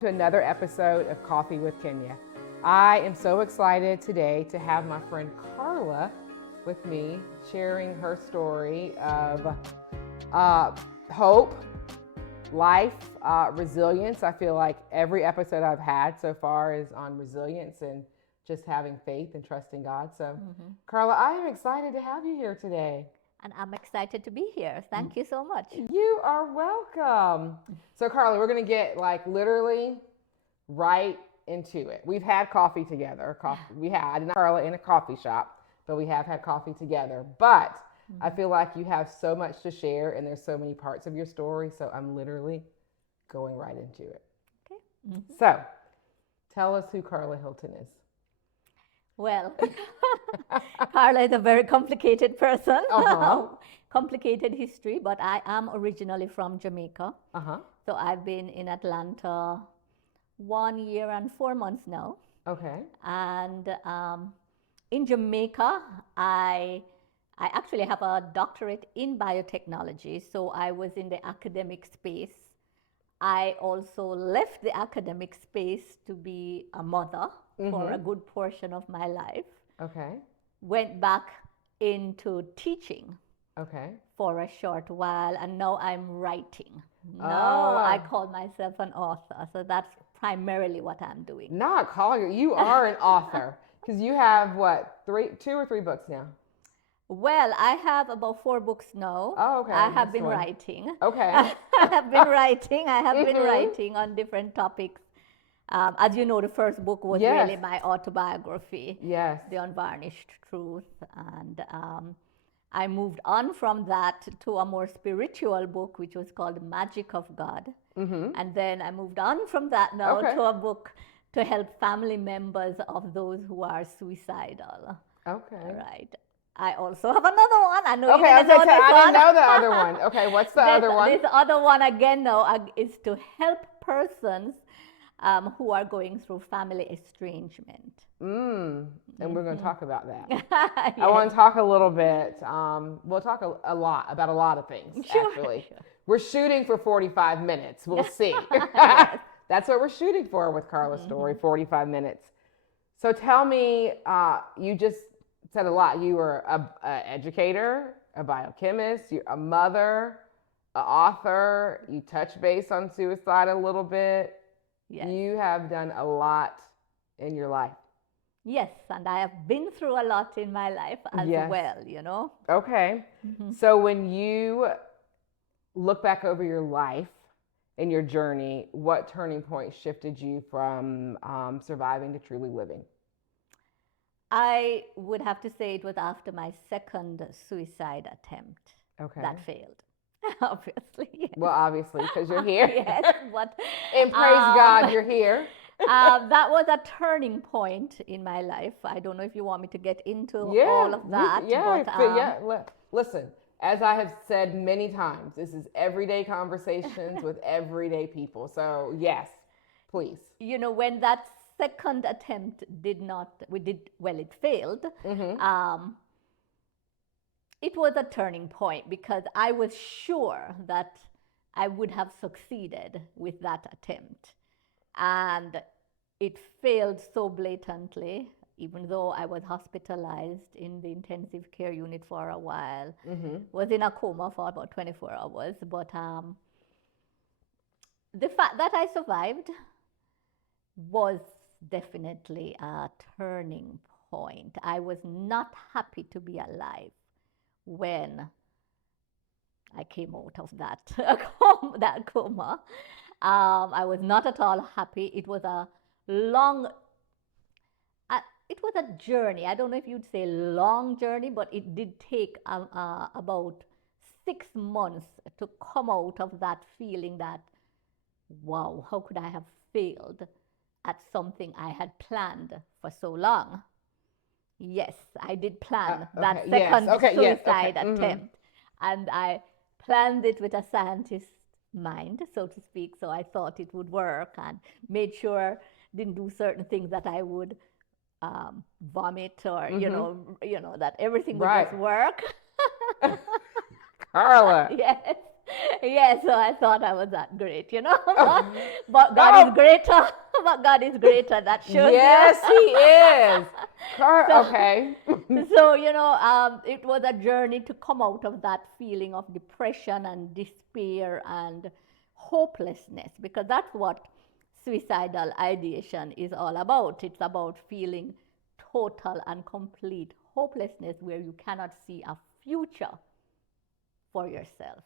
To another episode of Coffee with Kenya. I am so excited today to have my friend Karla with me sharing her story of hope, life, resilience. I feel like every episode I've had so far is on resilience and just having faith and trusting God. So, Karla, I am excited to have you here today. And I'm excited to be here. Thank you so much. You are welcome. So, Karla, we're going to get literally right into it. We've had coffee together. We had Karla in a coffee shop, but we have had coffee together. But I feel like you have so much to share and there's so many parts of your story. So I'm literally going right into it. Okay. So tell us who Karla Hylton is. Well, Karla is a very complicated person. Complicated history, but I am originally from Jamaica. So I've been in Atlanta 1 year and 4 months now. Okay. And in Jamaica, I actually have a doctorate in biotechnology. So I was in the academic space. I also left the academic space to be a mother for a good portion of my life. Okay. Went back into teaching. Okay. For a short while, and now I'm writing. Now I call myself an author, so that's primarily what I'm doing. Not calling you are an author because you have what, 2 or 3 books now? Well, I have about 4 books now. Oh, okay. I have been writing. Okay. I have been writing. I have been writing on different topics. As you know, the first book was really my autobiography. Yes. The Unvarnished Truth. And I moved on from that to a more spiritual book, which was called Magic of God. And then I moved on from that now to a book to help family members of those who are suicidal. Okay. All right. I also have another one. I know I didn't know the other one. Okay, what's the other one? This other one again now is to help persons who are going through family estrangement. And we're going to talk about that. Yes. I want to talk a little bit. We'll talk a lot about a lot of things, actually. Sure. We're shooting for 45 minutes. We'll see. That's what we're shooting for with Karla's story, 45 minutes. So tell me, you just said a lot. You were an educator, a biochemist, you're a mother, an author. You touched base on suicide a little bit. Yes. You have done a lot in your life. Yes, and I have been through a lot in my life as well, you know. Okay. So when you look back over your life and your journey, what turning point shifted you from surviving to truly living? I would have to say it was after my second suicide attempt that failed. Obviously. Yes. Well, obviously, because you're here. Yes, but and praise God, you're here. That was a turning point in my life. I don't know if you want me to get into all of that. Listen, as I have said many times, this is everyday conversations with everyday people. So yes, please. You know, when that second attempt it failed. It was a turning point because I was sure that I would have succeeded with that attempt. And it failed so blatantly, even though I was hospitalized in the intensive care unit for a while. Was in a coma for about 24 hours. But the fact that I survived was definitely a turning point. I was not happy to be alive when I came out of that coma. I was not at all happy. It was a journey. I don't know if you'd say long journey, but it did take about 6 months to come out of that feeling that, wow, how could I have failed at something I had planned for so long? Yes, I did plan that second suicide attempt. And I planned it with a scientist's mind, so to speak. So I thought it would work and made sure, didn't do certain things that I would vomit or, you know, that everything would just work. Karla. Yes. Yeah, so I thought I was that great, you know. Oh, But God is oh, greater. But God is greater. That shows yes, you. he is. So, Okay. so it was a journey to come out of that feeling of depression and despair and hopelessness, because that's what suicidal ideation is all about. It's about feeling total and complete hopelessness where you cannot see a future for yourself.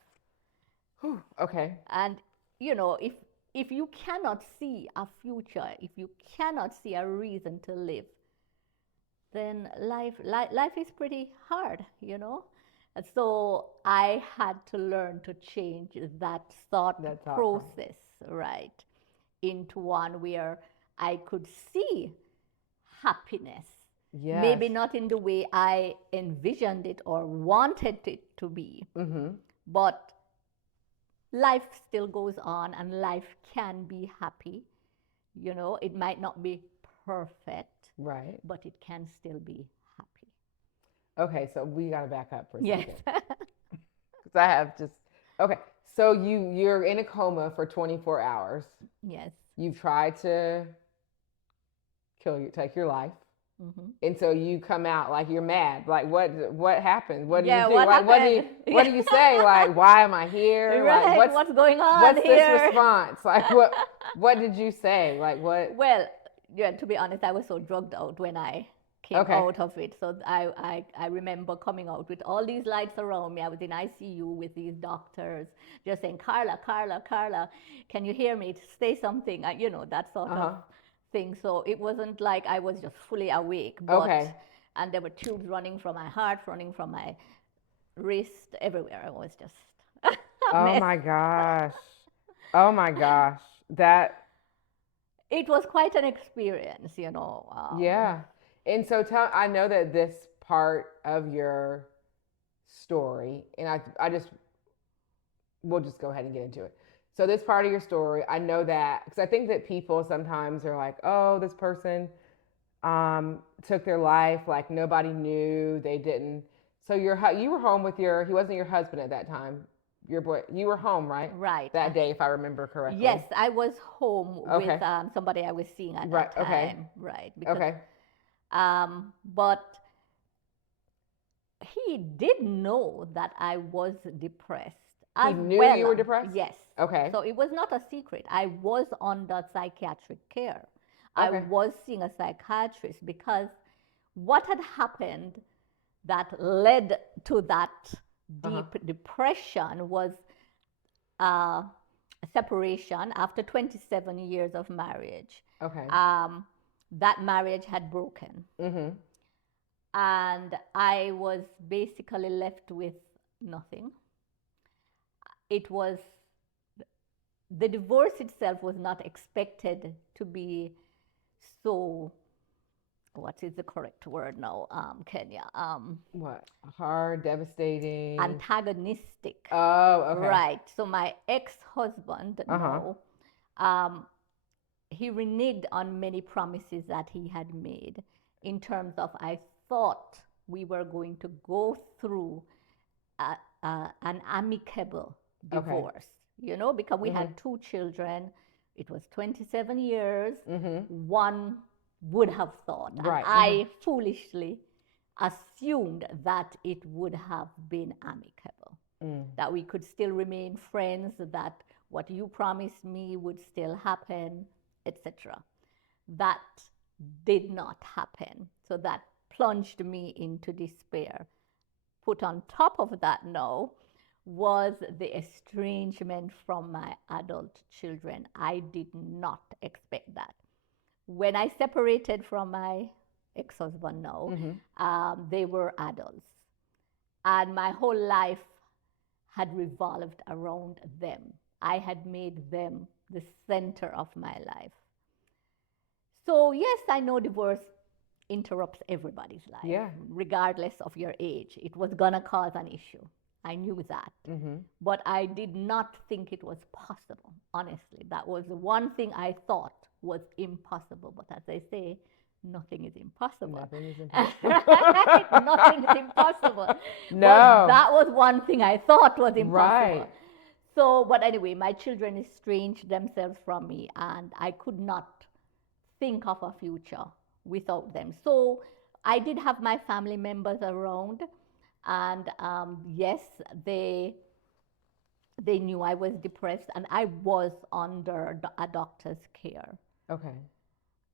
Okay. And if you cannot see a future, if you cannot see a reason to live, then life is pretty hard. And so I had to learn to change that thought That thought process. process, right, into one where I could see happiness. Yes. Maybe not in the way I envisioned it or wanted it to be, but life still goes on and life can be happy. It might not be perfect, Right. but it can still be happy. Okay, so we got to back up for a Yes. second. Because I have just, okay, so you're in a coma for 24 hours. Yes. You've tried to take your life. And so you come out like you're mad. Like what happened? What do you do? What Like, happened? what do you say? Like, why am I here? Right. Like what's going on what's here? this response? Like what did you say? Like what? Well, yeah, to be honest, I was so drugged out when I came out of it. So I remember coming out with all these lights around me. I was in ICU with these doctors just saying, Karla, Karla, Karla, can you hear me? Say something. That sort of thing. So it wasn't like I was just fully awake. But, and there were tubes running from my heart, running from my wrist, everywhere. I was just Oh my gosh. Oh my gosh. It was quite an experience, Yeah. And so I know that this part of your story, and we'll just go ahead and get into it. So this part of your story, I know that, because I think that people sometimes are like, oh, this person took their life, like nobody knew, they didn't. So you were home with he wasn't your husband at that time, your boy, you were home, right? Right. That day, if I remember correctly. Yes, I was home with somebody I was seeing at that time. Okay. Right. Because, but he did know that I was depressed. He knew you were depressed? Yes. Okay. So it was not a secret. I was under psychiatric care. I was seeing a psychiatrist because what had happened that led to that deep depression was separation after 27 years of marriage. Okay. That marriage had broken. And I was basically left with nothing. The divorce itself was not expected to be so, what is the correct word now, Kenya? What? Hard, devastating? Antagonistic. Oh, okay. Right. So my ex-husband, he reneged on many promises that he had made in terms of, I thought we were going to go through an amicable divorce, because we had 2 children. It was 27 years. One would have thought, and I foolishly assumed that it would have been amicable, that we could still remain friends, that what you promised me would still happen, etc. That did not happen. So that plunged me into despair. Put on top of that now was the estrangement from my adult children. I did not expect that. When I separated from my ex-husband now, they were adults. And my whole life had revolved around them. I had made them the center of my life. So yes, I know divorce interrupts everybody's life, regardless of your age. It was gonna cause an issue. I knew that. But I did not think it was possible, honestly. That was the one thing I thought was impossible. But as they say, nothing is impossible. Nothing is impossible. Nothing is impossible. No. But that was one thing I thought was impossible. Right. So, but anyway, my children estranged themselves from me, and I could not think of a future without them. So, I did have my family members around, and yes, they they knew I was depressed, and I was under a doctor's care, Okay.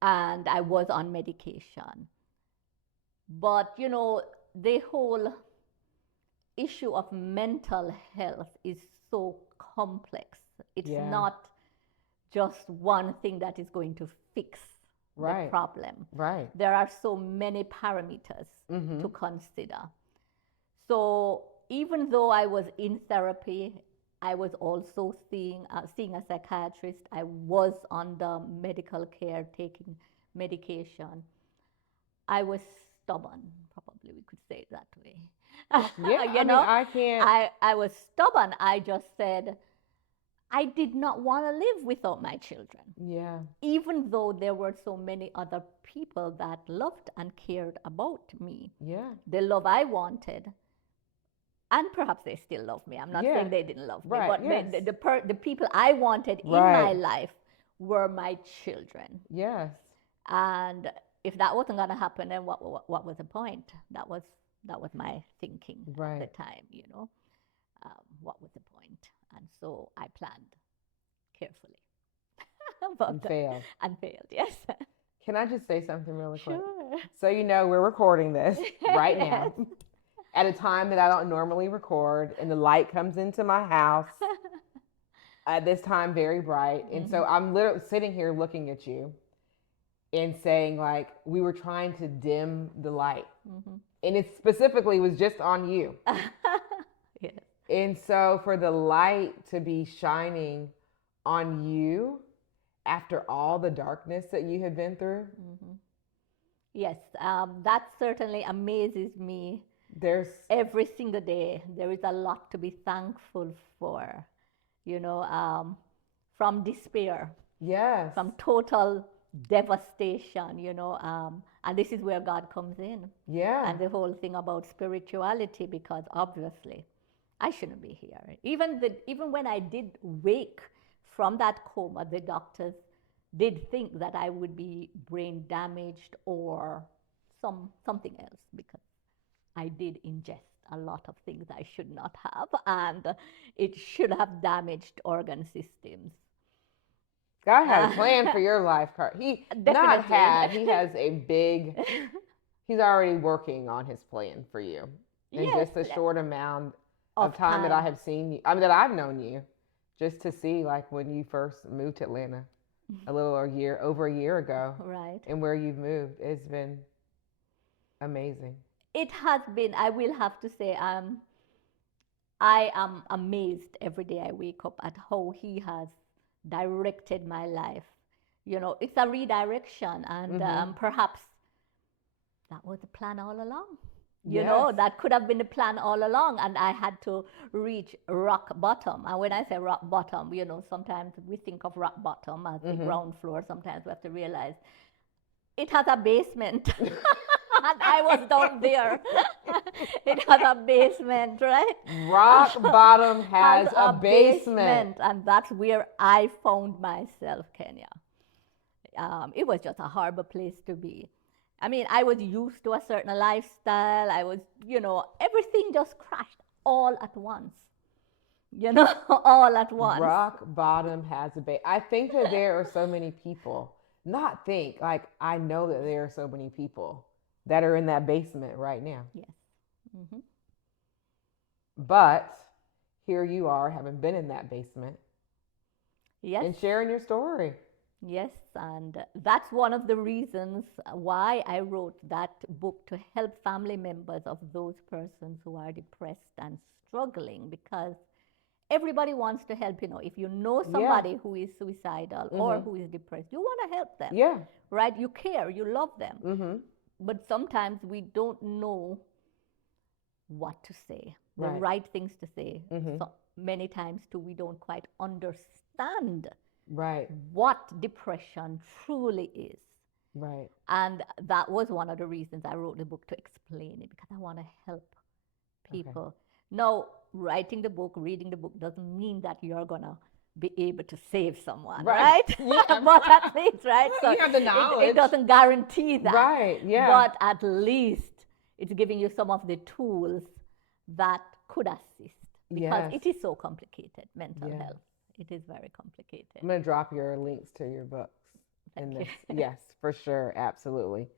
and I was on medication. But the whole issue of mental health is so complex. It's Yeah. not just one thing that is going to fix the Right. problem. Right. There are so many parameters Mm-hmm. to consider. So even though I was in therapy, I was also seeing a psychiatrist. I was under medical care, taking medication. I was stubborn, probably we could say it that way. Yeah. you I mean, know, I can't. I was stubborn. I just said, I did not want to live without my children, Yeah. even though there were so many other people that loved and cared about me. Yeah. The love I wanted, and perhaps they still love me. I'm not Yeah. saying they didn't love me, Right. but Yes. the people I wanted in Right. my life were my children. Yes. And if that wasn't going to happen, then what was the point? That was my thinking at Right. the time. What was the point? And so I planned carefully, And failed. and failed. Yes, Can I just say something really quick? sure. So we're recording this right now Yes. at a time that I don't normally record, and the light comes into my house at this time very bright, and so I'm literally sitting here looking at you and saying, like, we were trying to dim the light, and it specifically was just on you. Yes. And so for the light to be shining on you after all the darkness that you have been through, Yes, that certainly amazes me. there's Every single day, there is a lot to be thankful for. From despair, yes, from total devastation, and this is where God comes in. yeah, And the whole thing about spirituality, because obviously I shouldn't be here. Even when I did wake from that coma, the doctors did think that I would be brain damaged or something else, because I did ingest a lot of things I should not have, and it should have damaged organ systems. God had a plan for your life, Carl. He not Definitely. had. He has a big. He's already working on his plan for you in Yes, just a short amount of of time that I time. have seen you. I mean, that I've known you, just to see like when you first moved to Atlanta, over a year ago, Right. and where you've moved. It's been amazing. It has been, I will have to say, I am amazed every day I wake up at how He has directed my life. It's a redirection, and perhaps that was the plan all along. Yes. That could have been the plan all along, and I had to reach rock bottom. And when I say rock bottom, sometimes we think of rock bottom as the ground floor. Sometimes we have to realize it has a basement. And I was down there. It has a basement, right? Rock bottom has a basement. And that's where I found myself, Kenya. It was just a horrible place to be. I mean, I was used to a certain lifestyle. I was, everything just crashed all at once. All at once. Rock bottom has a basement. I think that there are so many people. Not think, like, I know that there are so many people that are in that basement right now. Yes. But here you are, having been in that basement Yes. and sharing your story. Yes, and that's one of the reasons why I wrote that book, to help family members of those persons who are depressed and struggling, because everybody wants to help. If you know somebody who is suicidal or who is depressed, you want to help them. Yeah. Right? You care, you love them. But sometimes we don't know what to say, the right things to say. So many times too, we don't quite understand what depression truly is. Right. And that was one of the reasons I wrote the book, to explain it, because I want to help people Now, writing the book, reading the book doesn't mean that you're going to be able to save someone, Right. right? Yeah. But at least, right? Well, So you have the it knowledge. doesn't guarantee that. Right, yeah. But at least it's giving you some of the tools that could assist, because Yes. it is so complicated, mental Yeah. health. It is very complicated. I'm going to drop your links to your books in Thank this. you. Yes, for sure. Absolutely.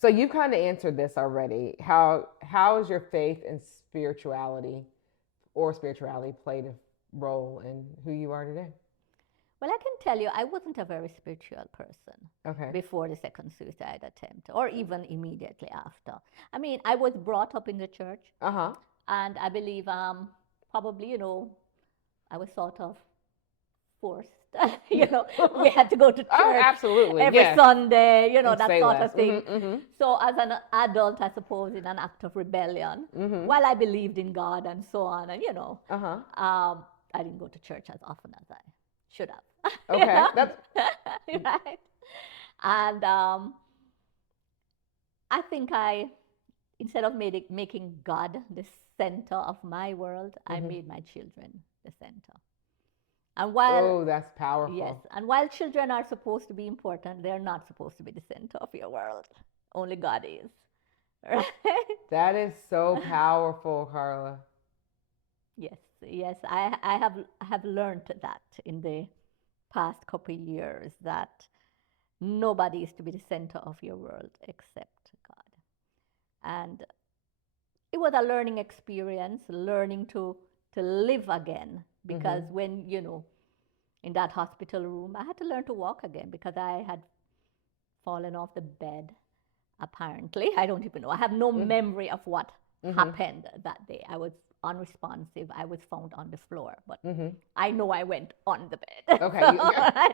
So you kind of answered this already. How has your faith and spirituality played a role in who you are today? Well, I can tell you, I wasn't a very spiritual person Okay. before the second suicide attempt, or even immediately after. I mean, I was brought up in the church, Uh-huh. and I believe probably, I was sort of forced. We had to go to church Oh, absolutely. every Yes. Sunday, And that say sort less. of thing. Mm-hmm. So as an adult, I suppose, in an act of rebellion, Mm-hmm. while I believed in God and so on, and Uh-huh. I didn't go to church as often as I should have. Okay. That's right. And I think instead of making God the center of my world, I made my children the center. And while Oh, that's powerful. yes, and while children are supposed to be important, they're not supposed to be the center of your world. Only God is. Right? That is so powerful, Karla. Yes. I have learned that in the past couple of years, that nobody is to be the center of your world except God. And it was a learning experience, learning to live again, because when, in that hospital room, I had to learn to walk again, because I had fallen off the bed, apparently. I don't even know. I have no memory of what happened that day. I was unresponsive. I was found on the floor, but I know I went on the bed. Okay.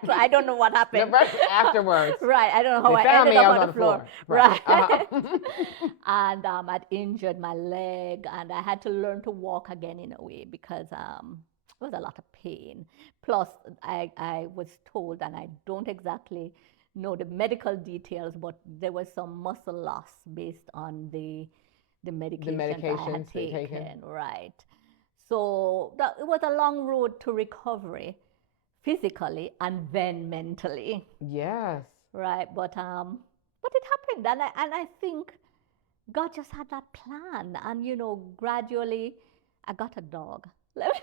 So I don't know what happened. Afterwards. Right. I don't know how They I found ended me, I up was on the floor. Right. Uh-huh. And I'd injured my leg, and I had to learn to walk again in a way, because it was a lot of pain. Plus, I was told, and I don't exactly know the medical details, but there was some muscle loss based on the medications I had taken. Right. So it was a long road to recovery, physically and then mentally. Yes. Right. But it happened, and I think God just had that plan, and gradually I got a dog.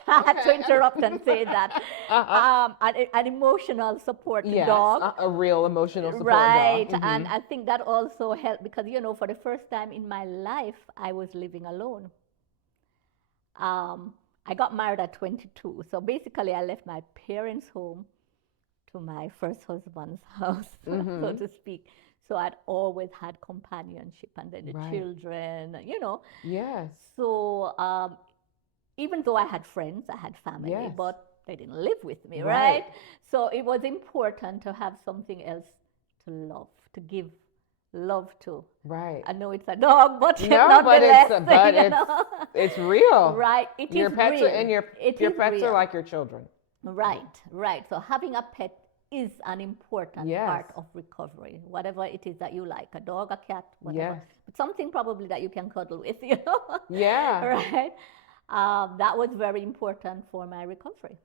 I had to interrupt and say that. An emotional support dog. A real emotional support right. dog. And I think that also helped, because, for the first time in my life, I was living alone. I got married at 22. So basically, I left my parents' home to my first husband's house, so to speak. So I'd always had companionship, and then the children, Yes. So even though I had friends, I had family, but they didn't live with me, Right. right? So it was important to have something else to love, to give love to. Right. I know it's a dog, but No, but nonetheless, it's real. right. It your is pets real. And your pets are like your children. Right. So having a pet is an important part of recovery, whatever it is that you like, a dog, a cat, whatever. But something probably that you can cuddle with, Yeah. Right. That was very important for my recovery,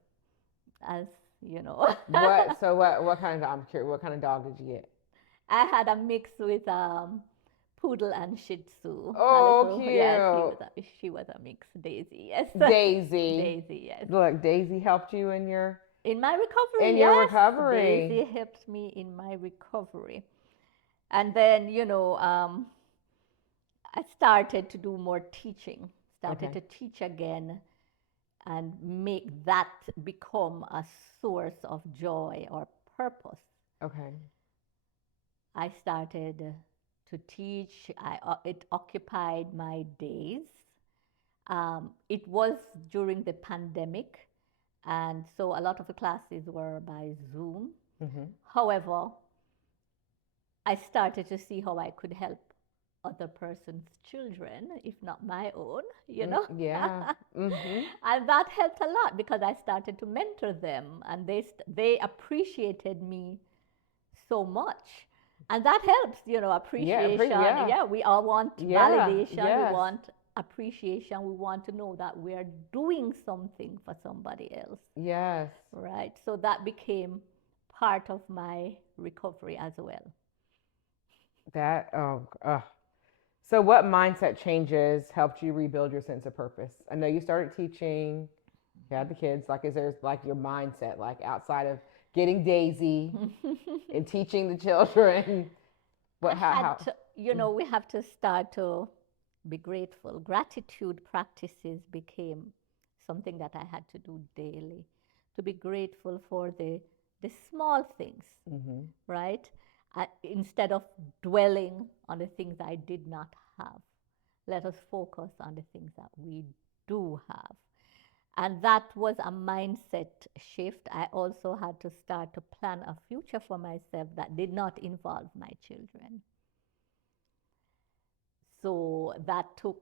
as you know. What kind of, I'm curious, what kind of dog did you get? I had a mix with poodle and Shih Tzu. Oh, cute. Yes, she was a mix. Daisy, yes. Daisy. Daisy, yes. Look, Daisy helped you in my recovery. your recovery. Daisy helped me in my recovery. And then, I started to do more teaching, to teach again, and make that become a source of joy or purpose. Okay. I started to teach. It occupied my days. It was during the pandemic, and so a lot of the classes were by Zoom. However, I started to see how I could help other person's children, if not my own, Yeah. And that helped a lot, because I started to mentor them, and they appreciated me so much. And that helps, appreciation. Yeah. We all want validation. Yes. We want appreciation. We want to know that we are doing something for somebody else, Yes. right? So that became part of my recovery as well. That, so what mindset changes helped you rebuild your sense of purpose? I know you started teaching, you had the kids. Like, is there like your mindset, like outside of getting Daisy and teaching the children? I had How? to, we have to start to be grateful. Gratitude practices became something that I had to do daily, to be grateful for the small things, Mm-hmm. right? Instead of dwelling on the things I did not have, let us focus on the things that we do have. And that was a mindset shift. I also had to start to plan a future for myself that did not involve my children. So that took,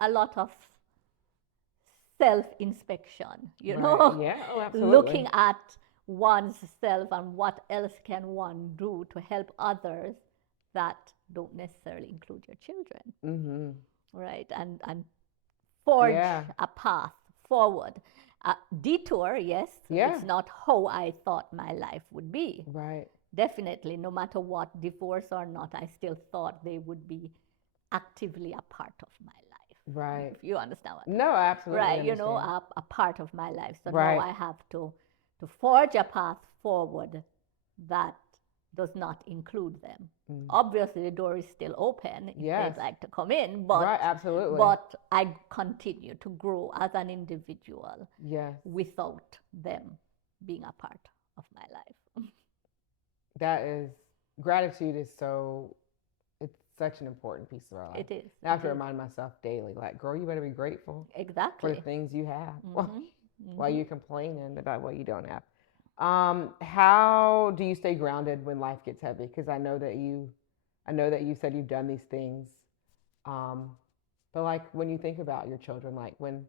a lot of self inspection, Right. Yeah. Oh, absolutely. looking at one's self and what else can one do to help others that don't necessarily include your children, Mm-hmm. right? And forge Yeah. a path forward. Detour, yes, Yeah. it's not how I thought my life would be. Right. Definitely, no matter what, divorce or not, I still thought they would be actively a part of my life. Right. If you understand what I mean. No, I absolutely Right, understand. a part of my life. So now Right. I have to forge a path forward that does not include them. Mm. Obviously, the door is still open if Yes. they'd like to come in, Right. Absolutely. but I continue to grow as an individual Yes. without them being a part of my life. That is, gratitude is so, it's such an important piece of our life. It is. I have It to is. remind myself daily, like, girl, you better be grateful for the Exactly. things you have. Mhm. While Mhm. you're complaining about what you don't have. How do you stay grounded when life gets heavy? Because I know that you said you've done these things. Um, but like when you think about your children, like when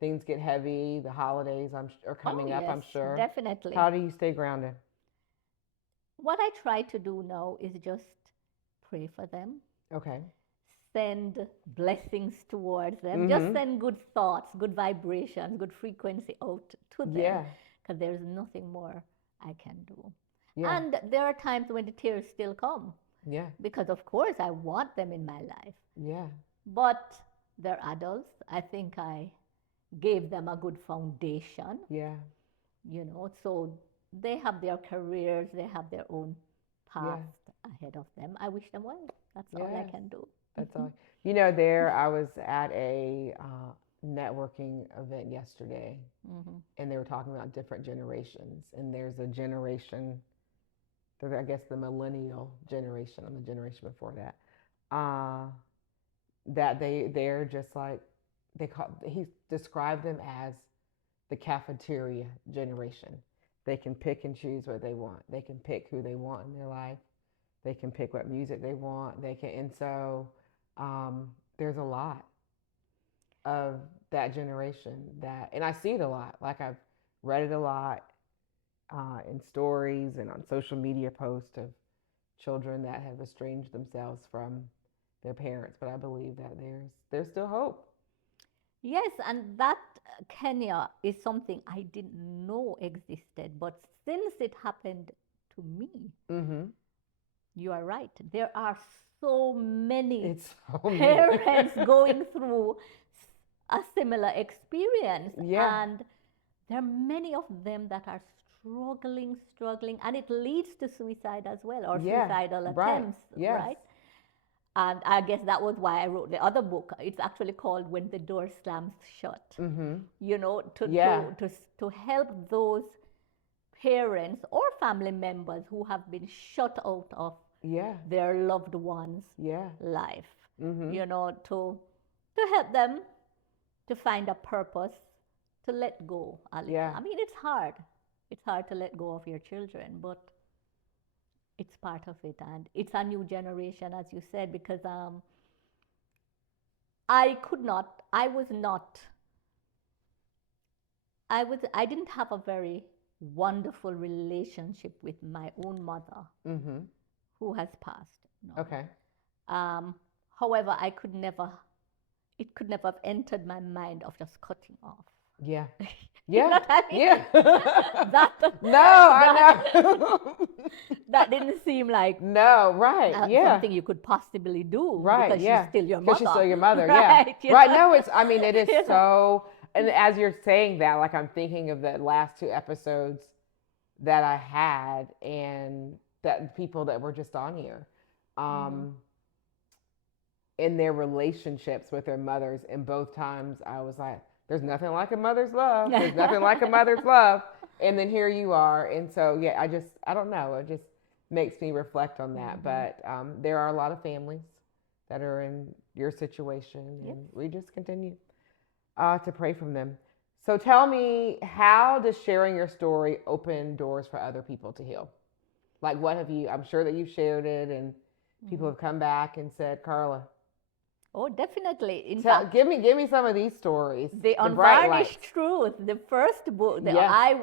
things get heavy, the holidays are Oh, coming up, yes, I'm sure. definitely. How do you stay grounded? What I try to do now is just pray for them, Okay. send blessings towards them, just Mm-hmm. send good thoughts, good vibrations, good frequency out to them, Yeah. because there's nothing more I can do. Yeah. And there are times when the tears still come, Yeah. because of course I want them in my life, Yeah. but they're adults. I think I gave them a good foundation, Yeah. so they have their careers, they have their own Yeah. path ahead of them. I wish them well. That's all I Yes. can do. That's all. There I was at a networking event yesterday, Mhm. and they were talking about different generations. And there's a generation, I guess the millennial generation, and the generation before that, that they're just like he described them as the cafeteria generation. They can pick and choose what they want. They can pick who they want in their life. They can pick what music they want. And so there's a lot of that generation and I see it a lot. Like I've read it a lot in stories and on social media posts of children that have estranged themselves from their parents. But I believe that there's still hope. Yes, and that Kenya is something I didn't know existed, but since it happened to me, Mm-hmm. you are right. There are so many It's so many. parents going through a similar experience, Yeah. and there are many of them that are struggling, and it leads to suicide as well, or Yeah. suicidal Right. attempts, Yes. right? And I guess that was why I wrote the other book. It's actually called When the Door Slams Shut. Mm-hmm. To, Yeah. to help those parents or family members who have been shut out of Yeah. their loved one's Yeah. life, Mm-hmm. to help them to find a purpose, to let go a little. Yeah. I mean, it's hard. It's hard to let go of your children, but it's part of it. And it's a new generation, as you said, because I was not, I didn't have a very wonderful relationship with my own mother, Mm-hmm. who has passed. No. Okay. Um, However, I could never it could never have entered my mind of just cutting off. Yeah. You Yeah. know what I mean? Yeah. That, No, I know. that didn't seem like No, right. Yeah. something you could possibly do Right. because Yeah. she's still your Because mother. she's still your mother. Right, Yeah. you Right. know? No, it's, I mean, it is You know? so, and as you're saying that, like I'm thinking of the last two episodes that I had and that people that were just on here. In their relationships with their mothers. And both times I was like, there's nothing like a mother's love. There's nothing like a mother's love. And then here you are. And so, yeah, I don't know. It just makes me reflect on that. But there are a lot of families that are in your situation. And we just continue to pray from them. So tell me, how does sharing your story open doors for other people to heal? Like, what have you, I'm sure that you've shared it and people have come back and said, Karla, Oh, definitely. In tell, fact, give me some of these stories. the bright Unvarnished lights. Truth, the first book, Yes. I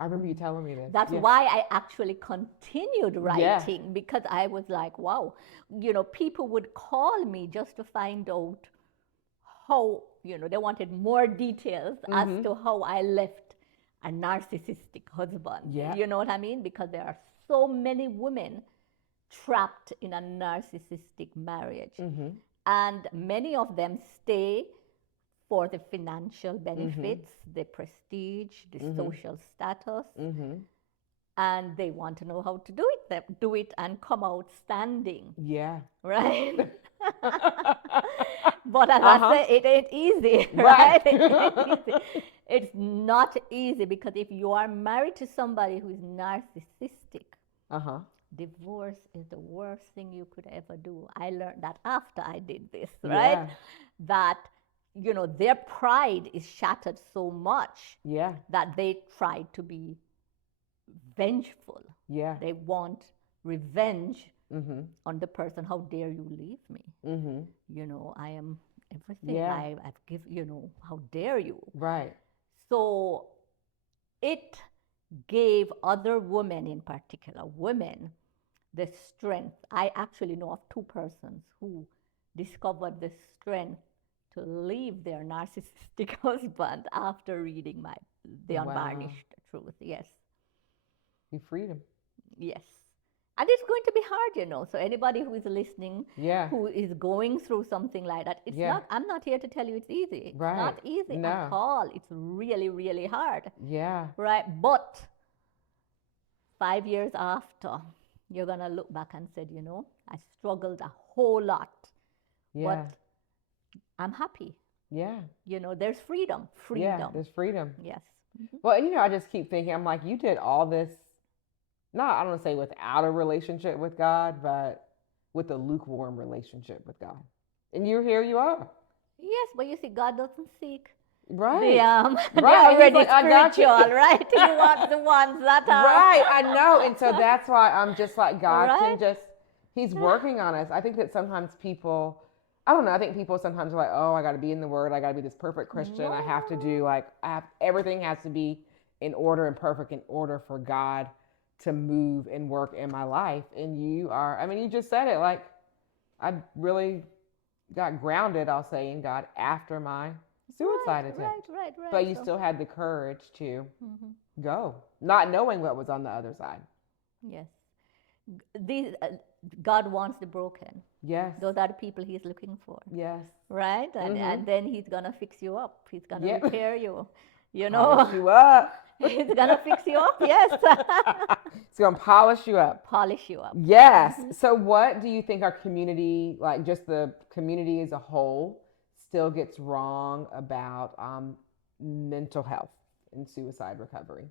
remember you telling me this. that's Yeah. why I actually continued Yeah. writing, because I was like, wow, people would call me just to find out how, they wanted more details as to how I left a narcissistic husband. Yeah. You know what I mean? Because there are so many women trapped in a narcissistic marriage. And many of them stay for the financial benefits, the prestige, the social status, and they want to know how to do it and come out standing. Yeah. Right? But as I say, it ain't easy, Right. right? It ain't easy. It's not easy, because if you are married to somebody who is narcissistic, divorce is the worst thing you could ever do. I learned that after I did this, right? Yeah. That, their pride is shattered so much Yeah. that they try to be vengeful. Yeah. They want revenge on the person. How dare you leave me? I am everything. Yeah. I've given, how dare you? Right. So it gave other women, in particular women, the strength. I actually know of two persons who discovered the strength to leave their narcissistic husband after reading The Unvarnished Truth. Yes. You freed him. Yes. And it's going to be hard, So anybody who is listening, who is going through something like that, it's not, I'm not here to tell you it's easy. It's not easy at all. It's really, really hard. Yeah. Right? But 5 years after, you're going to look back and say, I struggled a whole lot. Yeah. But I'm happy. Yeah. There's freedom. Yeah, there's freedom. Yes. Well, and I just keep thinking, I'm like, you did all this, I don't want to say without a relationship with God, but with a lukewarm relationship with God. And here you are. Yes, but you see, God doesn't seek Right. they're already like, spiritual, right? He wants the ones that are. Right, I know. And so that's why I'm just like, God Right? can He's working on us. I think that sometimes people, I don't know, I think people sometimes are like, oh, I got to be in the Word. I got to be this perfect Christian. I have to do everything has to be in order and perfect in order for God to move and work in my life. And you just said it, like, I really got grounded, I'll say, in God after my suicide attempt. Right. But you still had the courage to go, not knowing what was on the other side. Yes. God wants the broken. Yes. Those are the people He's looking for. Yes. Right? And then He's going to fix you up. He's going to repair you. Polish you up. He's going to fix you up, yes. It's going to polish you up. Polish you up. Yes. So what do you think our community, like just the community as a whole, still gets wrong about mental health and suicide recovery?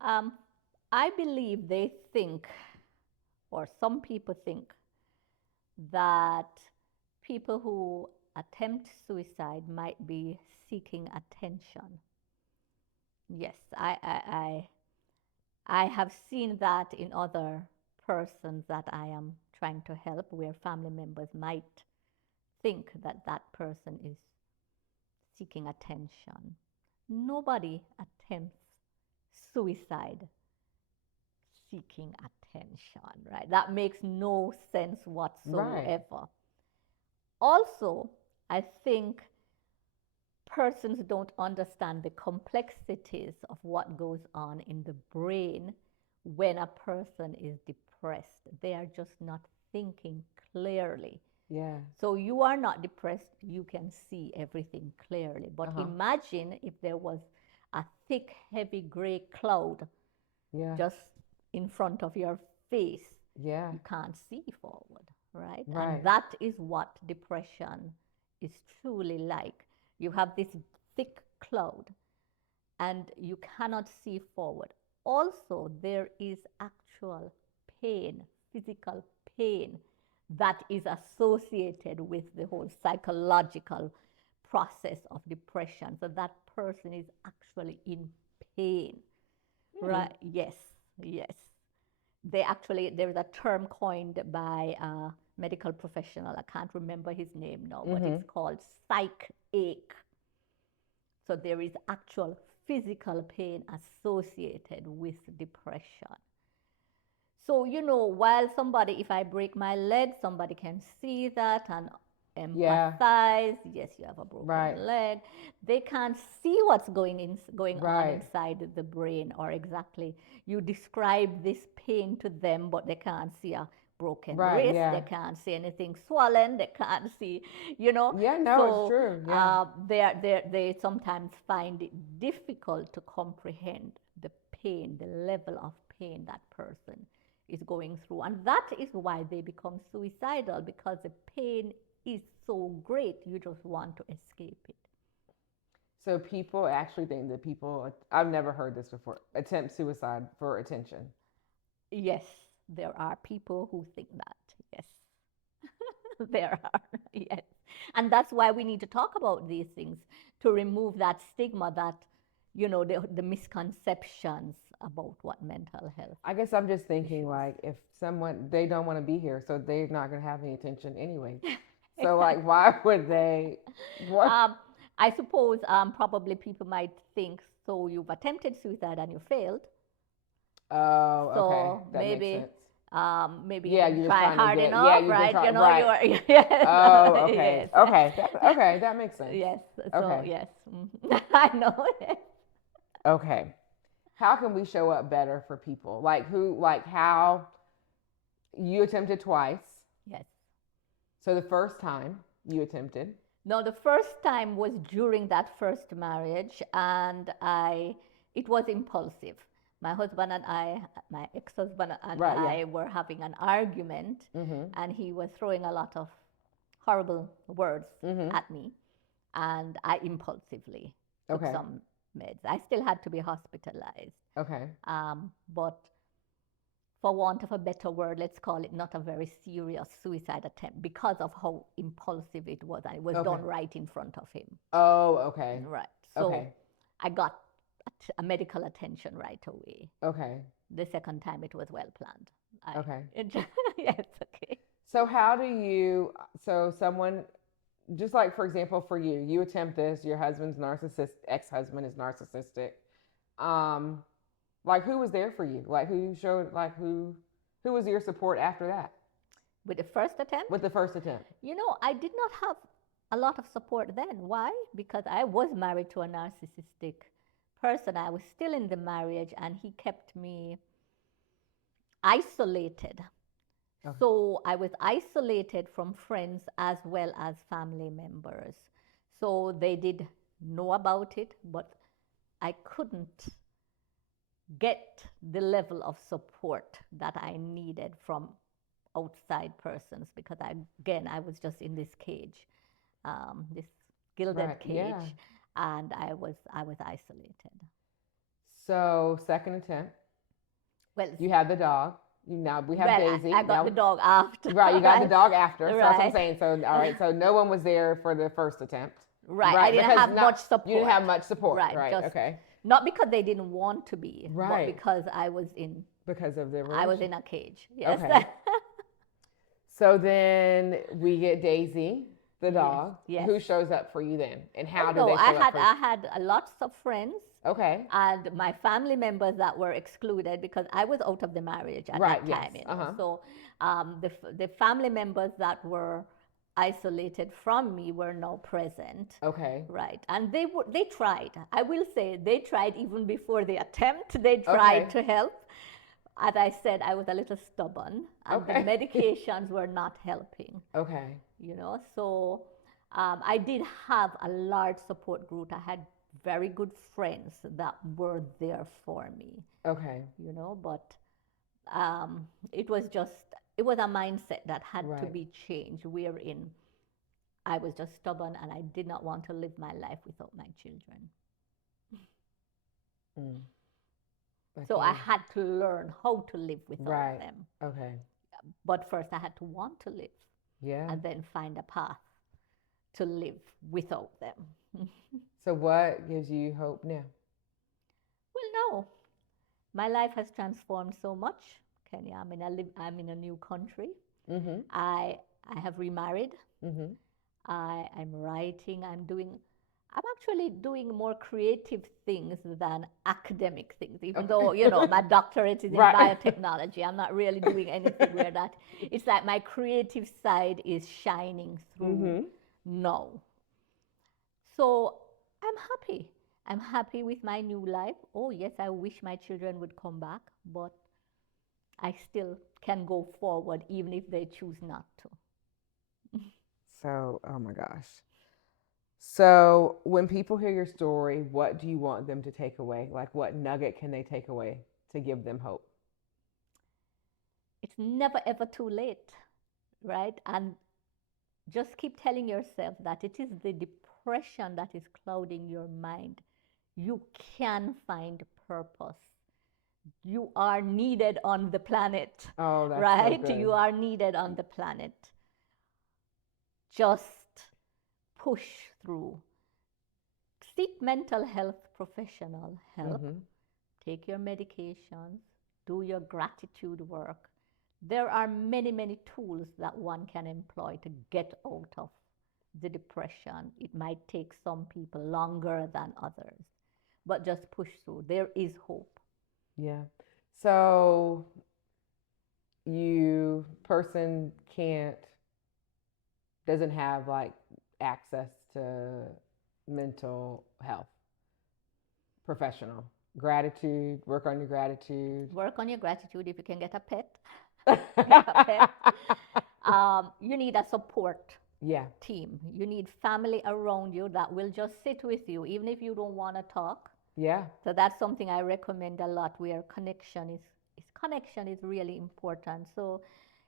I believe they think, or some people think, that people who attempt suicide might be seeking attention. Yes, I have seen that in other persons that I am trying to help, where family members might think that that person is seeking attention. Nobody attempts suicide seeking attention, right? That makes no sense whatsoever. Right. Also, I think persons don't understand the complexities of what goes on in the brain when a person is depressed. They are just not thinking clearly. Yeah. So you are not depressed, you can see everything clearly. But imagine if there was a thick, heavy gray cloud Yeah. just in front of your face. Yeah. You can't see forward, right? Right. And that is what depression is truly like. You have this thick cloud and you cannot see forward. Also, there is actual pain, physical pain, that is associated with the whole psychological process of depression. So that person is actually in pain, right? Yes, yes. There's a term coined by a medical professional. I can't remember his name now, but it's called psych ache. So there is actual physical pain associated with depression. So, while if I break my leg, somebody can see that and empathize. Yes, you have a broken leg. They can't see what's going on inside the brain, or exactly. You describe this pain to them, but they can't see a broken wrist. Yeah. They can't see anything swollen. They can't see, Yeah, no, So, it's true. Yeah. they sometimes find it difficult to comprehend the pain, the level of pain that person is going through. And that is why they become suicidal, because the pain is so great, you just want to escape it. So people actually think that people, I've never heard this before, attempt suicide for attention. Yes, there are people who think that. Yes. There are. Yes. And that's why we need to talk about these things, to remove that stigma, that, the misconceptions about what mental health. I guess I'm just thinking, like, if they don't want to be here, so they're not going to have any attention anyway. So, like, why would they? I suppose probably people might think, so you've attempted suicide and you failed. Oh, so okay. That maybe, makes sense. Maybe Yeah, you didn't you're try trying to hard get- enough, yeah, you right? try- You right. you are. Yes. Oh, okay. Yes. Okay, that makes sense. Yes. So Okay. yes, I know. Okay. How can we show up better for people? How you attempted twice. Yes. So the first time you attempted. No, the first time was during that first marriage, and it was impulsive. My husband and my ex-husband and I were having an argument, and he was throwing a lot of horrible words at me, and I impulsively took some meds. I still had to be hospitalized. Okay. But for want of a better word, let's call it not a very serious suicide attempt, because of how impulsive it was, and it was done right in front of him. Oh, okay. Right. So I got a medical attention right away. Okay. The second time it was well planned. Okay. Yes, okay. So someone, just like, for example, for you attempt this, your husband's ex-husband is narcissistic. Like, who was there for you? Like, who was your support after that? With the first attempt? With the first attempt. I did not have a lot of support then. Why? Because I was married to a narcissistic person. I was still in the marriage, and he kept me isolated. Okay. So I was isolated from friends as well as family members. So they did know about it, but I couldn't get the level of support that I needed from outside persons, because I was just in this cage, this gilded cage, and I was isolated. So second attempt. Well, you had the dog. Now we have Daisy. I got the dog after. Right, you got the dog after. So that's what I'm saying. So all right, so no one was there for the first attempt. Right. I didn't have much support. You didn't have much support. Right. Just, okay. Not because they didn't want to be, right, but because I was in. Because of the I was in a cage. Yes. Okay. So then we get Daisy, the dog. Yes. Who shows up for you then, and how do they show up for you? I had lots of friends. Okay. And my family members that were excluded, because I was out of the marriage at that time. Yes. So the family members that were isolated from me were now present. Okay. Right. And they tried. I will say they tried even before the attempt. They Okay. tried to help. As I said, I was a little stubborn, and the Okay. medications were not helping. Okay. So I did have a large support group. I had very good friends that were there for me. Okay. But it was a mindset that had to Right. be changed, wherein I was just stubborn and I did not want to live my life without my children. Mm. So I had to learn how to live without Right. them. Okay. But first I had to want to live Yeah. and then find a path to live without them. So what gives you hope now? Well, no. My life has transformed so much, Kenya. I'm in a new country. Mm-hmm. I have remarried. Mm-hmm. I'm writing. I'm actually doing more creative things than academic things, even though, my doctorate is in Right. biotechnology. I'm not really doing anything where that, it's like my creative side is shining through Mm-hmm. now. So I'm happy. I'm happy with my new life. Oh, yes, I wish my children would come back, but I still can go forward even if they choose not to. So, oh my gosh. So, when people hear your story, what do you want them to take away? Like, what nugget can they take away to give them hope? It's never ever too late, right? And just keep telling yourself that it is the depression that is clouding your mind. You can find purpose. You are needed on the planet. Oh, that's right? so good. You are needed on the planet. Just push through. Seek mental health professional help. Mm-hmm. Take your medications. Do your gratitude work. There are many, many tools that one can employ to get out of the depression. It might take some people longer than others, but just push through. There is hope. Yeah. So, person doesn't have like access to mental health professional. Gratitude, work on your gratitude. Work on your gratitude if you can get a pet. Get a pet. You need a support Yeah. team. You need family around you that will just sit with you, even if you don't want to talk. Yeah. So that's something I recommend a lot, where connection is really important. So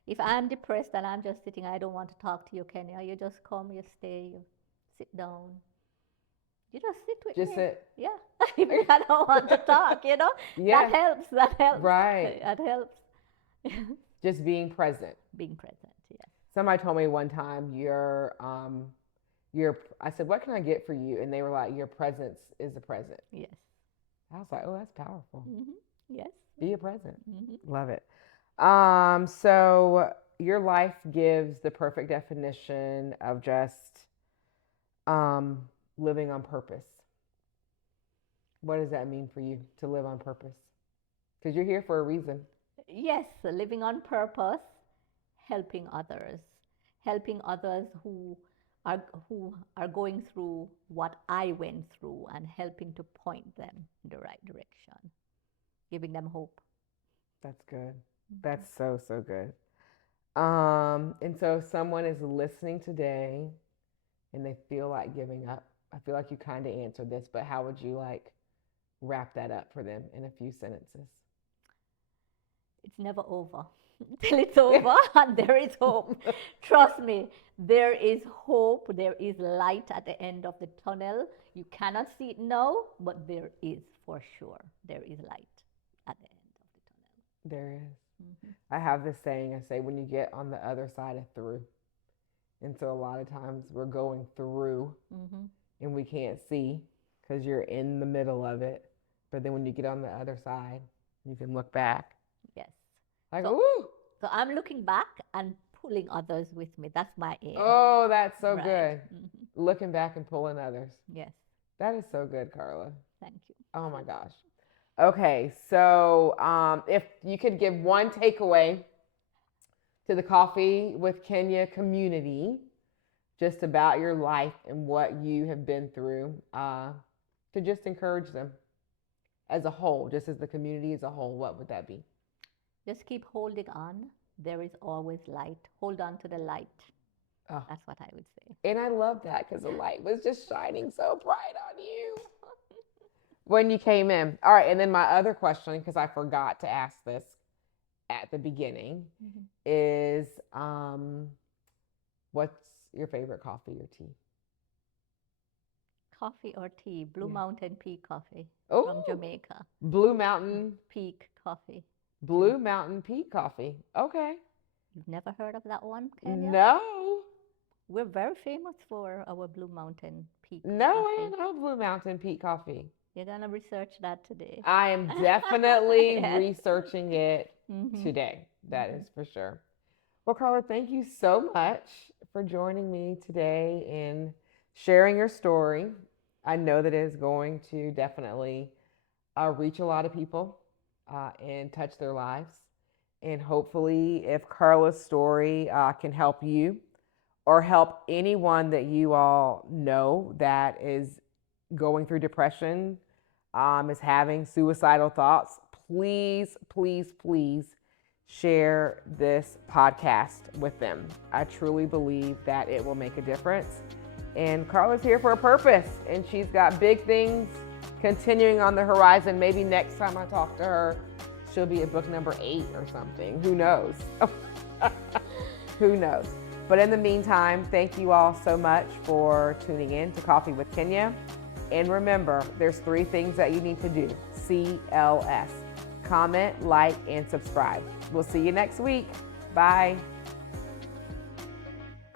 if I'm depressed and I'm just sitting, I don't want to talk to you, Kenya. You just come, you stay, you sit down. You just sit with Just me. sit. Yeah. If I don't want to talk, Yeah. that helps. That helps. Right. That helps. Just being present. Being present, yes. Somebody told me one time I said, what can I get for you? And they were like, your presence is a present. Yes. I was like, oh, that's powerful. Mm-hmm. Yes. Be a present. Mm-hmm. Love it. So your life gives the perfect definition of just living on purpose. What does that mean for you to live on purpose? Because you're here for a reason. Yes, living on purpose, helping others who are going through what I went through, and helping to point them in the right direction, giving them hope. That's good. That's so, so good. And so if someone is listening today and they feel like giving up, I feel like you kind of answered this, but how would you like wrap that up for them in a few sentences? It's never over till it's over, and there is hope. Trust me, there is hope. There is light at the end of the tunnel. You cannot see it now, but there is for sure. There is light at the end of the tunnel. There is. Mm-hmm. I have this saying, I say, when you get on the other side of through. And so a lot of times we're going through and we can't see because you're in the middle of it. But then when you get on the other side, you can look back. Yes. Like, so, ooh. So I'm looking back and pulling others with me. That's my aim. Oh, that's so right. good. Looking back and pulling others. Yes. That is so good, Karla. Thank you. Oh my gosh. Okay, so if you could give one takeaway to the Coffee with Kenya community, just about your life and what you have been through, to just encourage them as a whole, just as the community as a whole, what would that be? Just keep holding on. There is always light. Hold on to the light. Oh, That's what I would say. and I love that because the light was just shining so bright on you when you came in. All right, and then my other question, because I forgot to ask this at the beginning, is what's your favorite coffee or tea? Coffee or tea? Blue Yeah. Mountain Peak Coffee Oh, from Jamaica. Blue Mountain, Peak Coffee. Blue Mountain Peak Coffee. Okay. You've never heard of that one, Kenya? No, We're very famous for our Blue Mountain Peak no, I Coffee. don't know Blue Mountain Peak Coffee. You're going to research that today. I am definitely Yes. researching it Mhm. today. That is for sure. Well, Karla, thank you so much for joining me today and sharing your story. I know that it is going to definitely reach a lot of people and touch their lives. And hopefully, if Karla's story can help you or help anyone that you all know that is going through depression, is having suicidal thoughts, please, please, please share this podcast with them. I truly believe that it will make a difference. And Karla's here for a purpose, and she's got big things continuing on the horizon. Maybe next time I talk to her, she'll be at book number 8 or something. Who knows? Who knows? But in the meantime, thank you all so much for tuning in to Coffee with Kenya. And remember, there's 3 things that you need to do. CLS. Comment, like, and subscribe. We'll see you next week. Bye.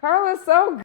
Karla's so